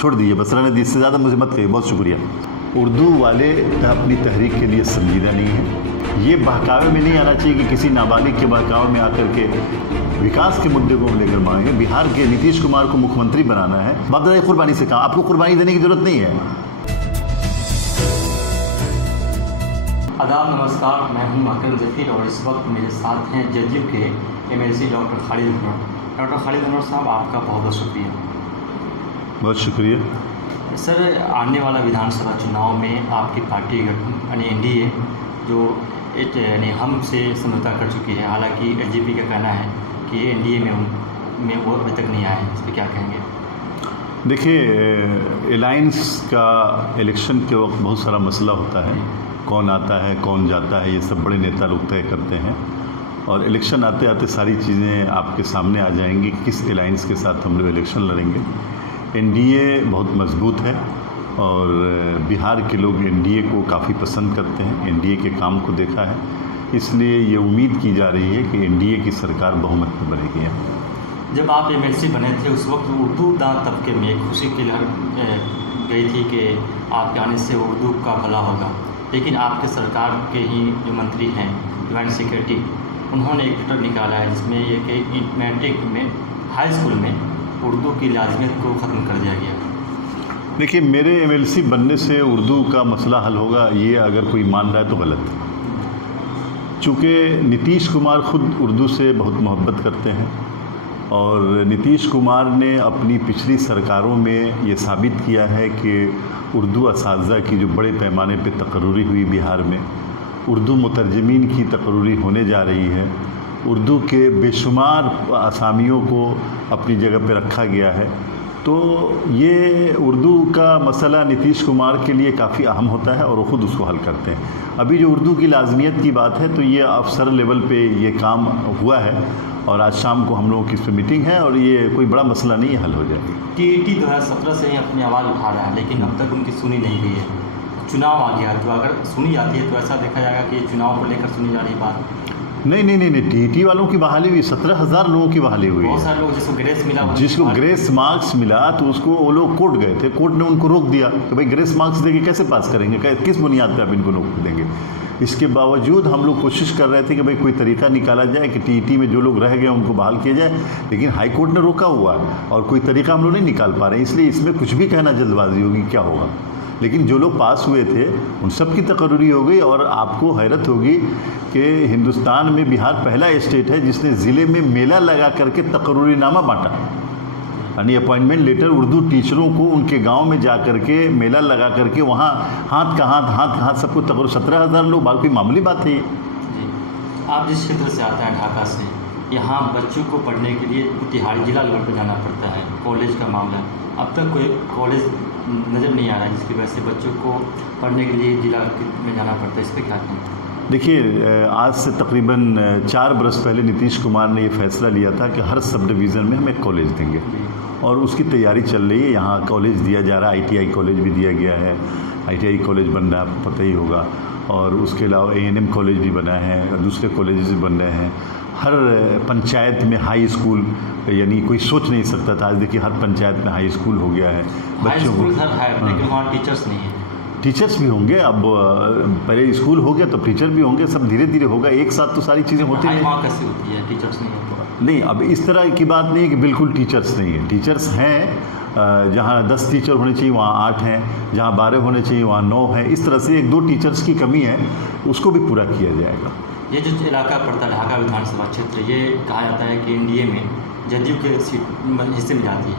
छोड़ दीजिए, बस रहने दीजिए, इससे ज़्यादा मुझे मत कहिए, बहुत शुक्रिया। उर्दू वाले अपनी तहरीक के लिए संजीदा नहीं है। ये बहकावे में नहीं आना चाहिए कि किसी नाबालिग के बहकावे में आकर के विकास के मुद्दे को हम लेकर मांगेंगे। बिहार के नीतीश कुमार को मुख्यमंत्री बनाना है, बाप दादा कुर्बानी से कहा, आपको कुर्बानी देने की जरूरत नहीं है। आदाब, नमस्कार, मैं हूं अकरम ज़फ़ीर और इस वक्त मेरे साथ हैं जदयू के MLC doctor Khalid Anwar. Doctor Khalid Anwar साहब, आपका बहुत बहुत शुक्रिया। बहुत शुक्रिया सर, आने वाला विधानसभा चुनाव में आपकी पार्टी यानी NDA जो यानी हमसे समझौता कर चुकी है, हालांकि LJP का कहना है कि NDA में वो अभी तक नहीं आए, इस पर क्या कहेंगे? देखिए, अलायंस का इलेक्शन के वक्त बहुत सारा मसला होता है, कौन आता है कौन जाता है, ये सब बड़े नेता लोग तय करते हैं और इलेक्शन आते आते सारी चीज़ें आपके सामने आ जाएंगी कि किस अलायंस के साथ हम लोग इलेक्शन लड़ेंगे। NDA बहुत मजबूत है और बिहार के लोग NDA को काफ़ी पसंद करते हैं, NDA के काम को देखा है, इसलिए ये उम्मीद की जा रही है कि NDA की सरकार बहुमत में बनेगी। जब आप MLC बने थे उस वक्त उर्दू दान तबके में खुशी की लहर गई थी कि आपके आने से उर्दू का भला होगा, लेकिन आपके सरकार के ही जो मंत्री हैं डिवाइन सेक्रेटरी, उन्होंने एक लेटर निकाला है जिसमें ये कि मैट्रिक में हाई स्कूल में उर्दू की लाजमियत को ख़त्म कर दिया गया। देखिए, मेरे MLC बनने से उर्दू का मसला हल होगा, ये अगर कोई मान रहा है तो गलत है। चूँकि नीतीश कुमार ख़ुद उर्दू से बहुत मोहब्बत करते हैं और नीतीश कुमार ने अपनी पिछली सरकारों में ये साबित किया है कि उर्दू असातिज़ा की जो बड़े पैमाने पे तकर्रुरी हुई बिहार में, उर्दू मुतरजमीन की तकर्रुरी होने जा रही है, उर्दू के बेशुमार असामियों को अपनी जगह पे रखा गया है, तो ये उर्दू का मसला नीतीश कुमार के लिए काफ़ी अहम होता है और वो ख़ुद उसको हल करते हैं। अभी जो उर्दू की लाजमियत की बात है तो ये अफसर लेवल पे ये काम हुआ है और आज शाम को हम लोगों की इस पर मीटिंग है और ये कोई बड़ा मसला नहीं है, हल हो जाएगी। TET 2017 से ही अपनी आवाज़ उठा रहा है, लेकिन अब तक उनकी सुनी नहीं गई है। चुनाव आ गया तो अगर सुनी जाती है तो ऐसा देखा जाएगा कि चुनाव को लेकर सुनी जा रही बात नहीं, TET वालों की बहाली हुई, 17,000 लोगों की बहाली हुई। बहुत सारे लोग जिसको ग्रेस मिला, जिसको ग्रेस मार्क्स मिला तो उसको वो लोग कोर्ट गए थे, कोर्ट ने उनको रोक दिया कि भाई ग्रेस मार्क्स देके कैसे पास करेंगे, किस बुनियाद पे आप इनको रोक देंगे। इसके बावजूद हम लोग कोशिश कर रहे थे कि भाई कोई तरीका निकाला जाए कि TET में जो लोग रह गए उनको बहाल किया जाए, लेकिन हाई कोर्ट ने रोका हुआ और कोई तरीका हम लोग नहीं निकाल पा रहे हैं, इसलिए इसमें कुछ भी कहना जल्दबाजी होगी, क्या होगा। लेकिन जो लोग पास हुए थे उन सब की तकर्रुरी हो गई और आपको हैरत होगी कि हिंदुस्तान में बिहार पहला स्टेट है जिसने ज़िले में मेला लगा करके तकर्रुरीनामा बांटा, यानी अपॉइंटमेंट लेटर उर्दू टीचरों को उनके गांव में जा करके मेला लगा करके वहाँ हाथ का हाथ सबको तकर्रुर, 17,000 लोग, बाकी मामूली बात है ये। आप जिस क्षेत्र से आते हैं ढाका से, यहाँ बच्चों को पढ़ने के लिए तिहाड़ी जिला लेवल पर जाना पड़ता है। कॉलेज का मामला, अब तक कोई कॉलेज नज़र नहीं आ रहा है जिसकी वजह से बच्चों को पढ़ने के लिए जिला में जाना पड़ता है, इस पर क्या कहें? देखिए, आज से तकरीबन 4 बरस पहले नीतीश कुमार ने ये फैसला लिया था कि हर सब डिवीज़न में हम एक कॉलेज देंगे और उसकी तैयारी चल रही है। यहाँ कॉलेज दिया जा रहा है, ITI कॉलेज भी दिया गया है, ITI कॉलेज बन रहा है, आपको पता ही होगा, और उसके अलावा ANM कॉलेज भी बना है, दूसरे कॉलेजेस भी बन रहे हैं। हर पंचायत में हाई स्कूल, यानी कोई सोच नहीं सकता था, आज देखिए हर पंचायत में हाई स्कूल हो गया है। बच्चों को लेकिन वहाँ टीचर्स नहीं है। टीचर्स भी होंगे, अब पहले स्कूल हो गया तो टीचर भी होंगे, सब धीरे धीरे होगा, एक साथ तो सारी चीज़ें होती हैं। वहाँ कैसे होती है, टीचर्स नहीं है तो? नहीं, अब इस तरह की बात नहीं है कि बिल्कुल टीचर्स नहीं है, टीचर्स हैं। जहाँ 10 टीचर होने चाहिए वहाँ 8 हैं, जहाँ 12 होने चाहिए वहाँ 9 हैं। इस तरह से 1-2 टीचर्स की कमी है, उसको भी पूरा किया जाएगा। ये जो इलाका पड़ता है ढाका विधानसभा क्षेत्र, ये कहा जाता है कि NDA में जदयू के सीट हिस्से में जाती है,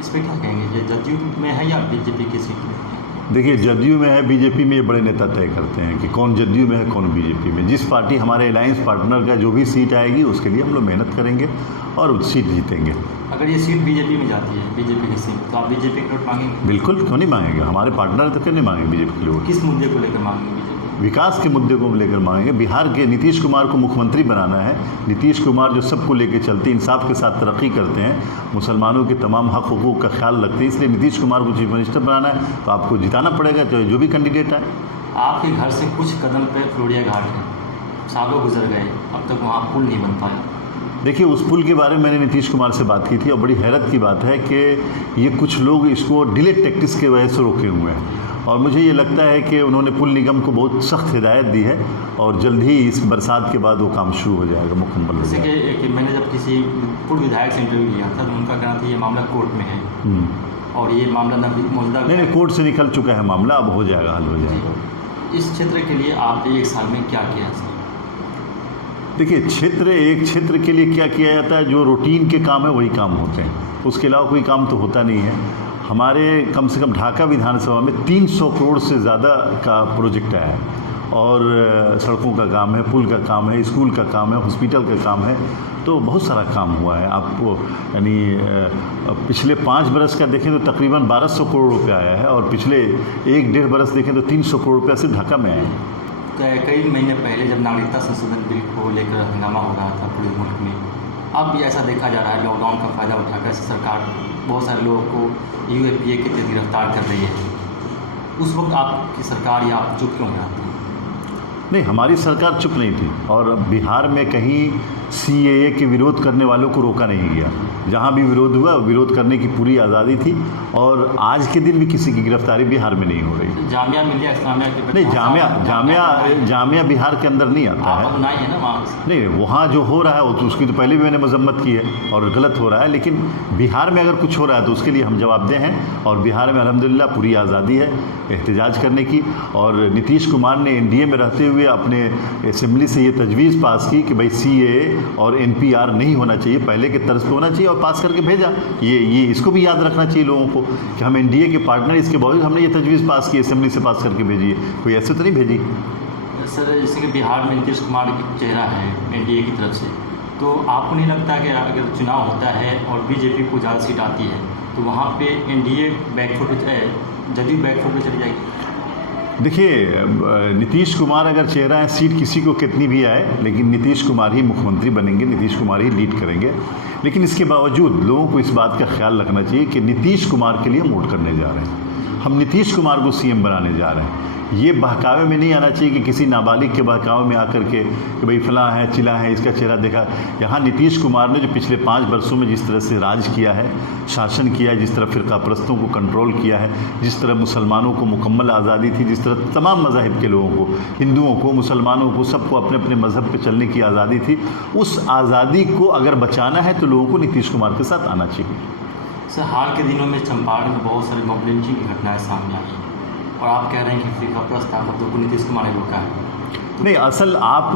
इस पर क्या कहेंगे? ये जदयू में है या BJP की सीट में? देखिए, जदयू में है, BJP में ये बड़े नेता तय करते हैं कि कौन जदयू में है कौन BJP में। जिस पार्टी हमारे अलायंस पार्टनर का जो भी सीट आएगी उसके लिए हम लोग मेहनत करेंगे और सीट जीतेंगे। अगर ये सीट BJP में जाती है, BJP की सीट, तो आप BJP के वोट मांगेंगे? बिल्कुल, क्यों नहीं मांगेंगे, हमारे पार्टनर तो क्यों नहीं मांगेंगे BJP के लोग। किस मुद्दे को लेकर मांगेंगे BJP? विकास के मुद्दे को लेकर मांगेंगे। बिहार के नीतीश कुमार को मुख्यमंत्री बनाना है। नीतीश कुमार जो सबको लेकर चलते हैं, इंसाफ के साथ तरक्की करते हैं, मुसलमानों के तमाम हक हुकूक का ख्याल रखते हैं, इसलिए नीतीश कुमार को चीफ मिनिस्टर बनाना है। तो आपको जिताना पड़ेगा, चाहे जो भी कैंडिडेट है। आपके घर से कुछ कदम पे फ्लोरिया घाट है, सालों गुजर गए, अब तक वहाँ पुल नहीं बन पाया। देखिए, उस पुल के बारे में मैंने नीतीश कुमार से बात की थी और बड़ी हैरत की बात है कि ये कुछ लोग इसको डिले टैक्टिक्स की वजह से रोके हुए हैं और मुझे ये लगता है कि उन्होंने पुल निगम को बहुत सख्त हिदायत दी है और जल्द ही इस बरसात के बाद वो काम शुरू हो जाएगा, मुकम्मल हो जैसे जाएगा। कि मैंने जब किसी पूर्व विधायक से इंटरव्यू लिया था तो उनका कहना था ये मामला कोर्ट में है और ये मामला मौजूदा नहीं, कोर्ट से निकल चुका है मामला, अब हो जाएगा, हल हो जाएगा। इस क्षेत्र के लिए आपने 1 साल में क्या किया सर? देखिए, एक क्षेत्र के लिए क्या किया जाता है, जो रूटीन के काम है वही काम होते हैं, उसके अलावा कोई काम तो होता नहीं है। हमारे कम से कम ढाका विधानसभा में 300 करोड़ से ज़्यादा का प्रोजेक्ट आया है और सड़कों का काम है, पुल का काम है, स्कूल का काम है, हॉस्पिटल का काम है, तो बहुत सारा काम हुआ है। आपको यानी पिछले 5 बरस का देखें तो तकरीबन 1200 करोड़ रुपये आया है और पिछले 1-1.5 बरस देखें तो 300 करोड़ रुपये सिर्फ ढाका में आए हैं। कई महीने पहले जब नागरिकता संशोधन बिल को लेकर हंगामा हो रहा था पूरे मुल्क में, अब भी ऐसा देखा जा रहा है लॉकडाउन का फ़ायदा उठाकर सरकार बहुत सारे लोगों को यूएपीए के तहत गिरफ्तार कर रही है। उस वक्त आपकी सरकार या आप चुप क्यों रहा था? नहीं, हमारी सरकार चुप नहीं थी और बिहार में कहीं सीएए के विरोध करने वालों को रोका नहीं गया। जहाँ भी विरोध हुआ, विरोध करने की पूरी आज़ादी थी और आज के दिन भी किसी की गिरफ्तारी बिहार में नहीं हो रही। जामिया मिलिया इस्लामिया के नहीं, जामिया बिहार के अंदर नहीं आता है। बनाई है ना वहाँ? नहीं, वहाँ जो हो रहा है वो तो उसकी तो पहले भी मैंने मजम्मत की है और गलत हो रहा है, लेकिन बिहार में अगर कुछ हो रहा है तो उसके लिए हम जवाबदेह हैं और बिहार में अल्हम्दुलिल्लाह पूरी आज़ादी है एहतजाज करने की। और नीतीश कुमार ने एनडीए में रहते हुए अपने असेंबली से ये तजवीज़ पास की कि भाई सीएए और एनपीआर नहीं होना चाहिए, पहले के तर्ज पे होना चाहिए और पास करके भेजा। ये इसको भी याद रखना चाहिए लोगों को कि हम एनडीए के पार्टनर, इसके बावजूद हमने ये तजवीज़ पास की, असेंबली से पास करके भेजी है, कोई ऐसे तो नहीं भेजी। सर, जैसे कि बिहार में नीतीश कुमार की चेहरा है एनडीए की तरफ से, तो आपको नहीं लगता कि अगर चुनाव होता है और बीजेपी को ज़्यादा सीट आती है तो वहाँ पे एनडीए बैकफुट पे, जदयू बैकफुट पे चली जाएगी? देखिए, नीतीश कुमार अगर चेहरा है, सीट किसी को कितनी भी आए, लेकिन नीतीश कुमार ही मुख्यमंत्री बनेंगे, नीतीश कुमार ही लीड करेंगे। लेकिन इसके बावजूद लोगों को इस बात का ख्याल रखना चाहिए कि नीतीश कुमार के लिए हम वोट करने जा रहे हैं, हम नीतीश कुमार को सीएम बनाने जा रहे हैं। ये बहकावे में नहीं आना चाहिए कि किसी नाबालिग के बहकावे में आकर के कि भाई फलां है, चिला है, इसका चेहरा देखा। यहाँ नीतीश कुमार ने जो पिछले 5 वर्षों में जिस तरह से राज किया है, शासन किया है, जिस तरह फ़िरका परस्तों को कंट्रोल किया है, जिस तरह मुसलमानों को मुकम्मल आज़ादी थी, जिस तरह तमाम मज़ाहिब के लोगों को, हिंदुओं को, मुसलमानों को, सबको अपने अपने मज़हब पर चलने की आज़ादी थी, उस आज़ादी को अगर बचाना है तो लोगों को नीतीश कुमार के साथ आना चाहिए। सर, हाल के दिनों में चंपारण में बहुत सारी मॉब लिंचिंग की घटनाएं सामने आई और आप कह रहे हैं कि फ़िरका परस्त ताकतों को नीतीश कुमार ने रोका है। नहीं, असल आप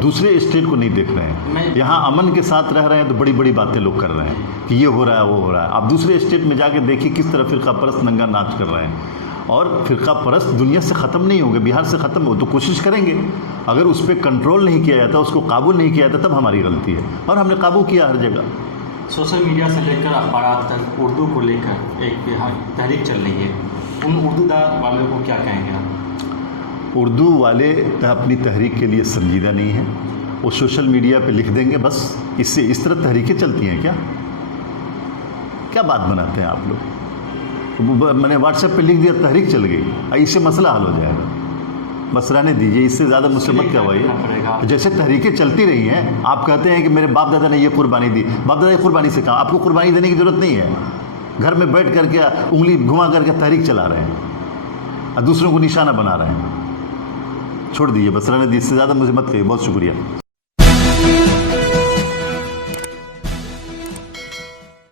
दूसरे स्टेट को नहीं देख रहे हैं। यहाँ अमन के साथ रह रहे हैं तो बड़ी बड़ी बातें लोग कर रहे हैं कि ये हो रहा है, वो हो रहा है। आप दूसरे स्टेट में जाके देखिए किस तरह फ़िरका परस्त नंगा नाच कर रहे हैं। और फ़िरका परस्त दुनिया से ख़त्म नहीं होंगे, बिहार से ख़त्म हो तो कोशिश करेंगे। अगर उस पर कंट्रोल नहीं किया जाता, उसको काबू नहीं किया जाता, तब हमारी गलती है और हमने काबू किया हर जगह। सोशल मीडिया से लेकर अखबार तक उर्दू को लेकर एक यहाँ तहरीक चल रही है, उन उर्दूदार वालों को क्या कहेंगे आप? उर्दू वाले अपनी तहरीक के लिए संजीदा नहीं हैं, वो सोशल मीडिया पे लिख देंगे बस। इससे इस तरह तहरीकें चलती हैं क्या बात बनाते हैं आप लोग? मैंने व्हाट्सएप पे लिख दिया, तहरीक चल गई, इससे मसला हल हो जाएगा। बस रहने दीजिए, इससे ज़्यादा मुझसे मत करवाइए। जैसे तहरीकें चलती रही हैं, आप कहते हैं कि मेरे बाप दादा ने ये कुर्बानी दी, बाप दादा की कुर्बानी से कहा, आपको कुर्बानी देने की ज़रूरत नहीं है। घर में बैठ करके उंगली घुमा करके तहरीक चला रहे हैं और दूसरों को निशाना बना रहे हैं। छोड़ दीजिए, बस रहने दीजिए, इससे ज़्यादा मुझे मत कहिए। बहुत शुक्रिया।